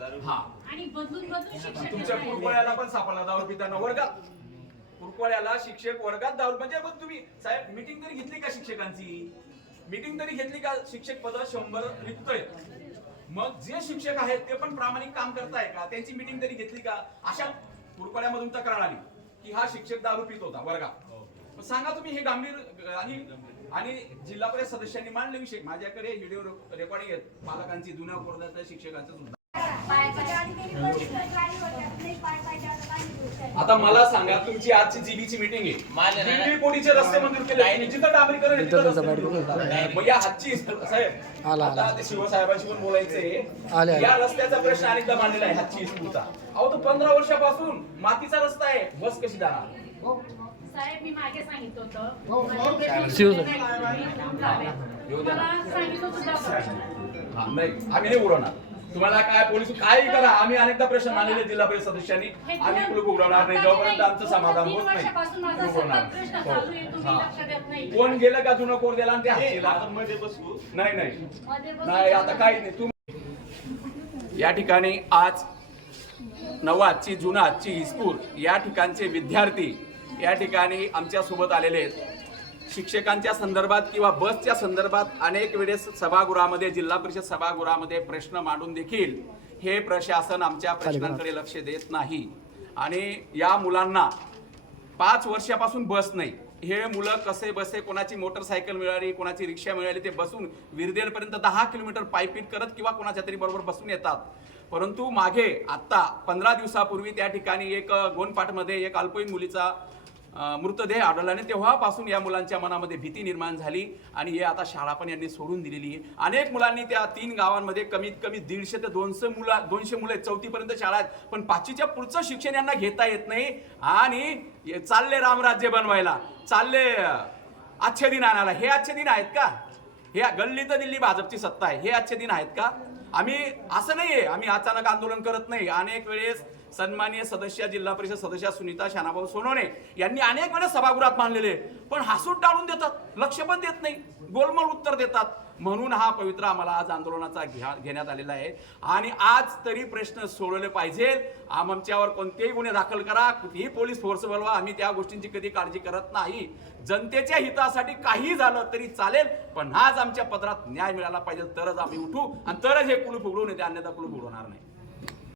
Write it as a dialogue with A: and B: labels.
A: हा.
B: आणि बदलून बदलून शिक्षक
A: तुमच्या. कुरकुळ्याला पण सापडला दारू पिताना. वर्गात कुरकुळ्याला शिक्षक वर्गात दारू म्हणजे मग तुम्ही साहेब मिटिंग तरी घेतली का शिक्षकांची? मिटिंग तरी घेतली का शिक्षक पद? शंभर रिक्त आहेत मग जे शिक्षक आहेत ते पण प्रामाणिक काम करताय का? त्यांची मिटिंग तरी घेतली का? अशा कुरकुळ्यामधून तक्रार आली की हा शिक्षक दारू पित होता वर्गात मग सांगा तुम्ही हे गंभीर आणि आणि जिल्हा परिषद सदस्यांनी मांडले विषय. माझ्याकडे व्हिडिओ रेकॉर्डिंग आहेत. पालकांची जुन्या कोर्टातल्या शिक्षकांचं सुद्धा. आता मला सांगा तुमची आजची जीबीची मीटिंग आहे
C: नाही.
A: कोटीचे रस्ते मंजूर केले जिथं डांबरीकरण आहे, तिथं रस्ते मंजूर करता. मग या हातची साहेब
D: आला.
A: आता ते शिवसाहेबांशी पण बोलायचंय
D: आले, आले.
A: या रस्त्याचा प्रश्न अनेकदा मांडलेला आहे हातची स्कूलचा अहो तो पंधरा वर्षापासून मातीचा रस्ता आहे बस कशी जाणार
B: साहेब मी मागे सांगितलं होतं माझे
D: शिव
B: प्रश्न नाही. मला सांगितलं होतं दाखवा.
A: हा, नाही आम्ही नाही उडवणार तुम्हाला काय पोलीस काही करा? आम्ही अनेकदा प्रश्न मांडलेले जिल्हा परिषद सदस्यांनी.
B: हे
A: आम्ही कुलूप उघडवणार नाही. जोपर्यंत. आमचं समाधान होत नाही उघडणार हा. कोण गेलं का जुनं कोर दिला आणि ते हातीला
C: मध्ये बसू.
A: नाही नाही. नाही आता काही नाही. तुम्ही या ठिकाणी आज नवा आजची जुना आजची हिसपूर या ठिकाणचे विद्यार्थी या ठिकाणी आमच्यासोबत आलेले आहेत. शिक्षकांच्या संदर्भात किंवा बसच्या संदर्भात अनेक वेळेस सभागृहामध्ये जिल्हा परिषद सभागृहामध्ये प्रश्न मांडून देखील हे प्रशासन आमच्या प्रश्नांकडे लक्ष देत नाही. आणि या मुलांना पाच वर्षापासून बस नाही. हे मुलं कसे बसे कोणाची मोटरसायकल मिळाली कोणाची रिक्षा मिळाली ते बसून विरदेरपर्यंत दहा किलोमीटर पायपीट करत किंवा कोणाच्या तरी बरोबर बसून येतात. परंतु मागे आत्ता पंधरा दिवसापूर्वी त्या ठिकाणी एक अ, गोंडपाटमध्ये एक अल्पवयीन मुलीचा मृतदेह आढळला आणि तेव्हापासून या मुलांच्या मनामध्ये भीती निर्माण झाली आणि हे आता शाळा पण यांनी सोडून दिलेली आहे. अनेक मुलांनी त्या तीन गावांमध्ये कमीत कमी दीडशे ते दोनशे मुलं दोनशे मुलं चौथीपर्यंत शाळा आहेत. पण पाचवीच्या पुढचं शिक्षण यांना घेता येत नाही आणि चालले रामराज्य बनवायला. चालले अ, आजचे दिन आणायला. हे आजचे दिन आहेत का? हे गल्ली तर दिल्ली भाजपची सत्ता आहे. हे आजचे दिन आहेत का? आम्ही असं नाहीये. आम्ही अचानक आंदोलन करत नाही. अनेक वेळेस सन्माननीय सदस्य जिल्हा परिषद सदस्य सुनीता शानाभाऊ सोनवणे यांनी अनेक वेळेस सभागृहात मांडलेले पण हसून टाळून देतात लक्ष पण देत नाही गोलमोल उत्तर देतात. म्हणून हा पवित्र आम्हाला आज आंदोलनाचा घ्या- घेण्यात आलेला आहे. आणि आज तरी प्रश्न सोडवले पाहिजे. आम आमच्यावर कोणतेही गुन्हे दाखल करा कुठेही पोलीस फोर्स बोलवा आम्ही त्या गोष्टींची कधी काळजी करत नाही. जनतेच्या हितासाठी काही झालं तरी चालेल पण आज आमच्या पदरात न्याय मिळाला पाहिजे तरच आम्ही उठू. आणि तरच हे कुलूप उघडून येते अन्यथा कुलूप उघडणार नाही.